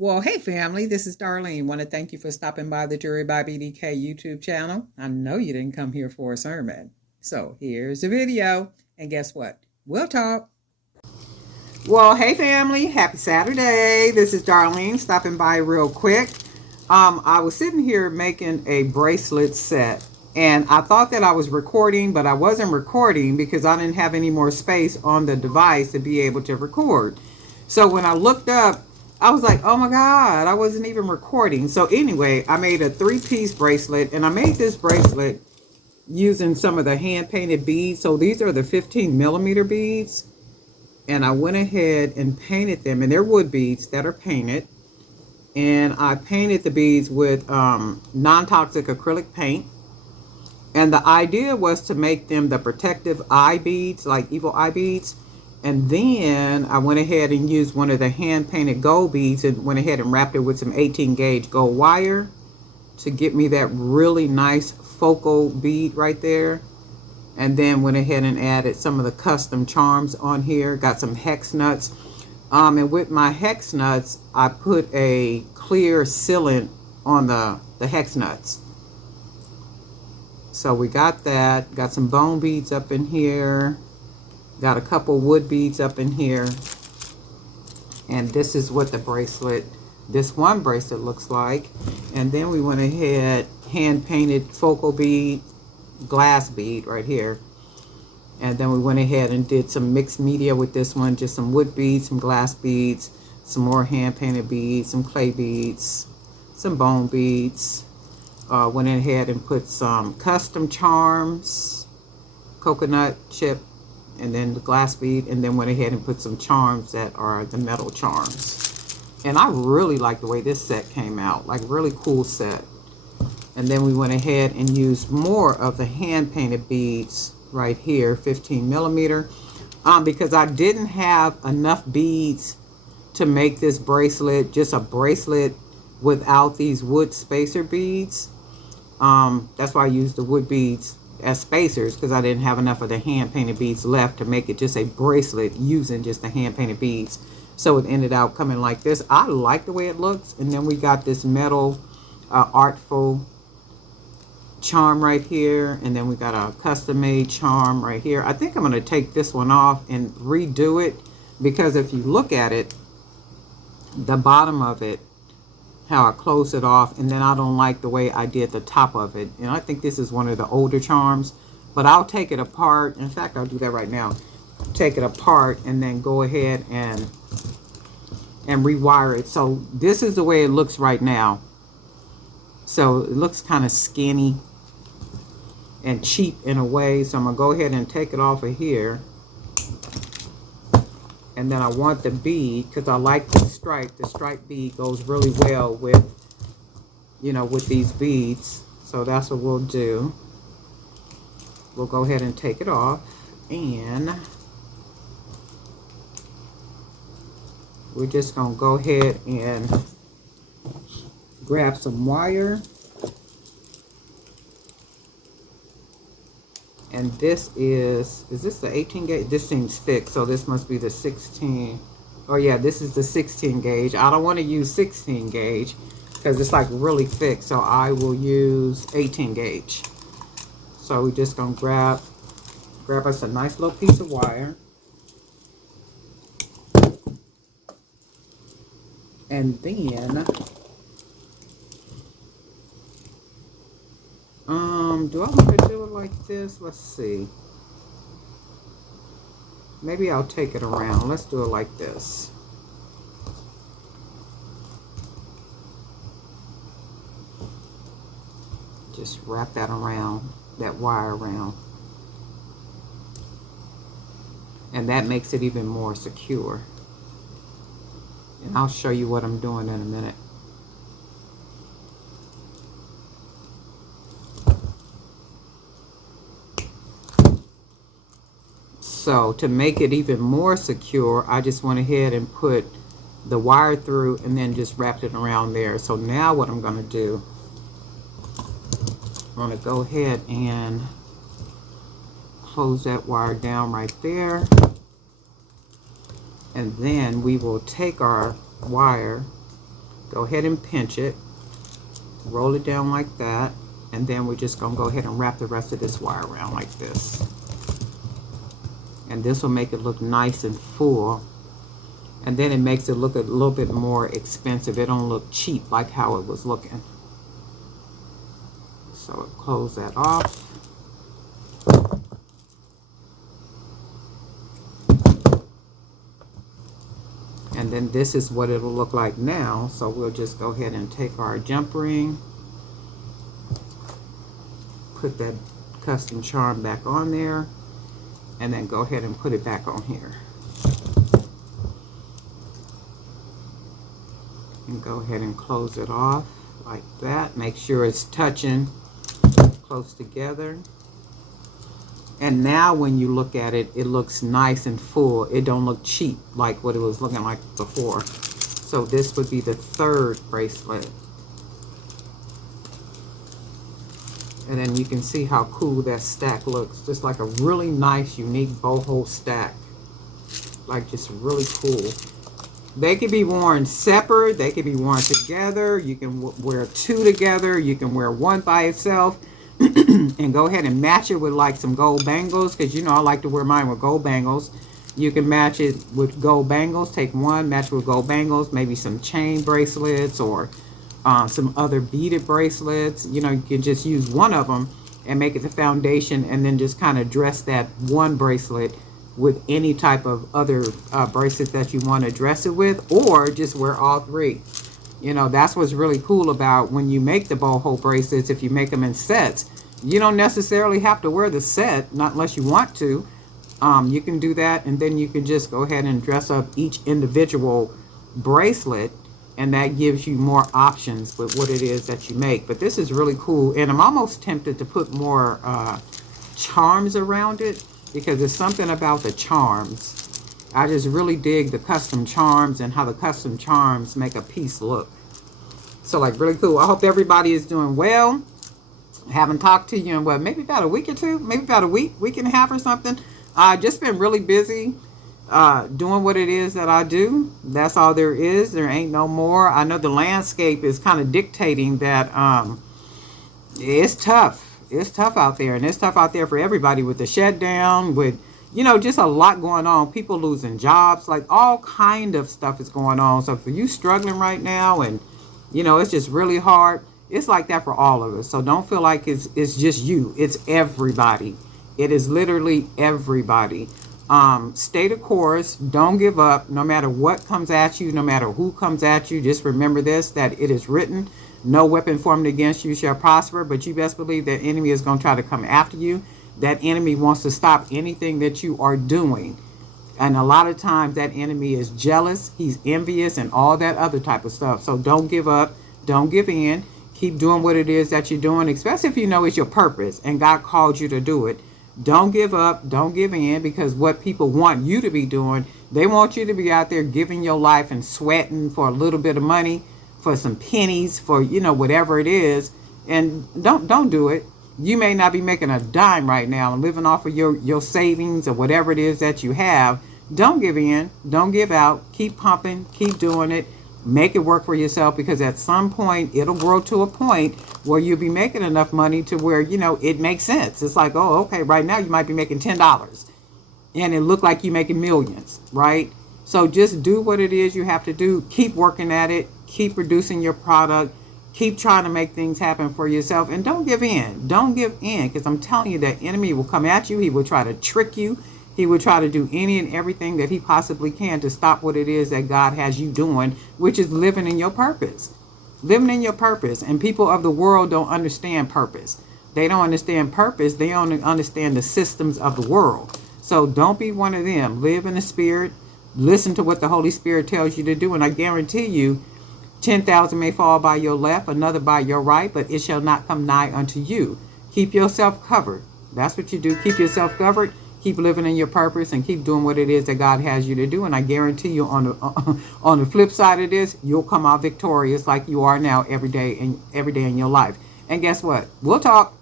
Well, hey family, this is Darlene. Want to thank you for stopping by the Jury by BDK YouTube channel. I know you didn't come here for a sermon. So here's the video. And guess what? We'll talk. Well, hey family, happy Saturday. This is Darlene stopping by real quick. I was sitting here making a bracelet set, and I thought that I was recording, but I wasn't recording because I didn't have any more space on the device to be able to record. So when I looked up, I was like, oh my God, I wasn't even recording. So anyway, I made a 3-piece bracelet, and I made this bracelet using some of the hand painted beads. So these are the 15mm beads. And I went ahead and painted them, and they're wood beads that are painted. And I painted the beads with non-toxic acrylic paint. And the idea was to make them the protective eye beads, like evil eye beads. And then I went ahead and used one of the hand-painted gold beads and went ahead and wrapped it with some 18-gauge gold wire to get me that really nice focal bead right there. And then went ahead and added some of the custom charms on here. Got some hex nuts. And with my hex nuts, I put a clear sealant on the hex nuts. So we got that. Got some bone beads up in here. Got a couple wood beads up in here. And this is what the bracelet, this one bracelet looks like. And then we went ahead, hand painted focal bead, glass bead right here. And then we went ahead and did some mixed media with this one, just some wood beads, some glass beads, some more hand painted beads, some clay beads, some bone beads. Went ahead and put some custom charms, coconut chip, and then the glass bead, and then went ahead and put some charms that are the metal charms. And I really like the way this set came out, like really cool set. And then we went ahead and used more of the hand painted beads right here, 15mm, because I didn't have enough beads to make this bracelet just a bracelet without these wood spacer beads. That's why I used the wood beads as spacers, because I didn't have enough of the hand painted beads left to make it just a bracelet using just the hand painted beads. So it ended up coming like this. I like the way it looks. And then we got this metal artful charm right here, and then we got a custom made charm right here. I think I'm going to take this one off and redo it, because if you look at it, the bottom of it, how I close it off, and then I don't like the way I did the top of it. And I think this is one of the older charms, but I'll take it apart. In fact, I'll do that right now. Take it apart and then go ahead and rewire it. So this is the way it looks right now. So it looks kind of skinny and cheap in a way. So I'm gonna go ahead and take it off of here. And then I want the bead, because I like the stripe. The stripe bead goes really well with, you know, with these beads. So that's what we'll do. We'll go ahead and take it off, and we're just gonna go ahead and grab some wire. And this is this the 18 gauge? This seems thick, so this must be the 16. Oh yeah, this is the 16 gauge. I don't want to use 16 gauge because it's like really thick, so I will use 18 gauge. So we're just gonna grab us a nice little piece of wire. And then do I want to do it like this? Let's see. Maybe I'll take it around. Let's do it like this. Just wrap that around, that wire around. And that makes it even more secure. And I'll show you what I'm doing in a minute. So to make it even more secure, I just went ahead and put the wire through and then just wrapped it around there. So now what I'm going to do, I'm going to go ahead and close that wire down right there. And then we will take our wire Go ahead and pinch it. Roll it down like that. And then we're just going to go ahead and wrap the rest of this wire around like this. And this will make it look nice and full. And then it makes it look a little bit more expensive. It don't look cheap like how it was looking. So close that off. And then this is what it'll look like now. So we'll just go ahead and take our jump ring. Put that custom charm back on there. And then go ahead and put it back on here. And go ahead and close it off like that. Make sure it's touching close together. And now when you look at it, it looks nice and full. It don't look cheap like what it was looking like before. So this would be the third bracelet. And then you can see how cool that stack looks. Just like a really nice, unique boho stack. Like just really cool. They can be worn separate. They can be worn together. You can wear two together. You can wear one by itself. And go ahead and match it with like some gold bangles. Because you know I like to wear mine with gold bangles. You can match it with gold bangles. Take one, match it with gold bangles. Maybe some chain bracelets or some other beaded bracelets. You know, you can just use one of them and make it the foundation. And then just kind of dress that one bracelet with any type of other bracelet that you want to dress it with, or just wear all three. You know, that's what's really cool about when you make the boho bracelets. If you make them in sets, you don't necessarily have to wear the set, not unless you want to. You can do that, and then you can just go ahead and dress up each individual bracelet, and that gives you more options with what it is that you make. But this is really cool, and I'm almost tempted to put more charms around it, because there's something about the charms. I just really dig the custom charms and how the custom charms make a piece look. So like really cool. I hope everybody is doing well. I haven't talked to you in what, maybe about a week or two, maybe about a week and a half or something. I've just been really busy doing what it is that I do. That's all there is. There ain't no more. I know the landscape is kind of dictating that it's tough. It's tough out there, and it's tough out there for everybody with the shutdown, with, you know, just a lot going on. People losing jobs, like all kind of stuff is going on. So for you struggling right now, and, you know, it's just really hard. It's like that for all of us. So don't feel like it's just you. It's everybody. It is literally everybody. Stay the course. Don't give up. No matter what comes at you, no matter who comes at you, just remember this, that it is written, no weapon formed against you shall prosper. But you best believe that enemy is going to try to come after you. That enemy wants to stop anything that you are doing. And a lot of times that enemy is jealous. He's envious and all that other type of stuff. So don't give up. Don't give in. Keep doing what it is that you're doing, especially if you know it's your purpose and God called you to do it. Don't give up. Don't give in, because what people want you to be doing, they want you to be out there giving your life and sweating for a little bit of money, for some pennies, for, you know, whatever it is. And don't do it. You may not be making a dime right now and living off of your savings or whatever it is that you have. Don't give in. Don't give out. Keep pumping. Keep doing it. Make it work for yourself, because at some point it'll grow to a point where you'll be making enough money to where, you know, it makes sense. It's like, oh, okay, right now you might be making $10 and it look like you're making millions, right? So just do what it is you have to do. Keep working at it. Keep producing your product. Keep trying to make things happen for yourself, and don't give in. Don't give in, because I'm telling you, that enemy will come at you. He will try to trick you. He will try to do any and everything that he possibly can to stop what it is that God has you doing, which is living in your purpose. Living in your purpose. And people of the world don't understand purpose. They don't understand purpose. They don't understand the systems of the world. So don't be one of them. Live in the Spirit. Listen to what the Holy Spirit tells you to do. And I guarantee you, 10,000 may fall by your left, another by your right, but it shall not come nigh unto you. Keep yourself covered. That's what you do. Keep yourself covered. Keep living in your purpose, and keep doing what it is that God has you to do. And I guarantee you, on the flip side of this, you'll come out victorious like you are now every day in your life. And guess what? We'll talk.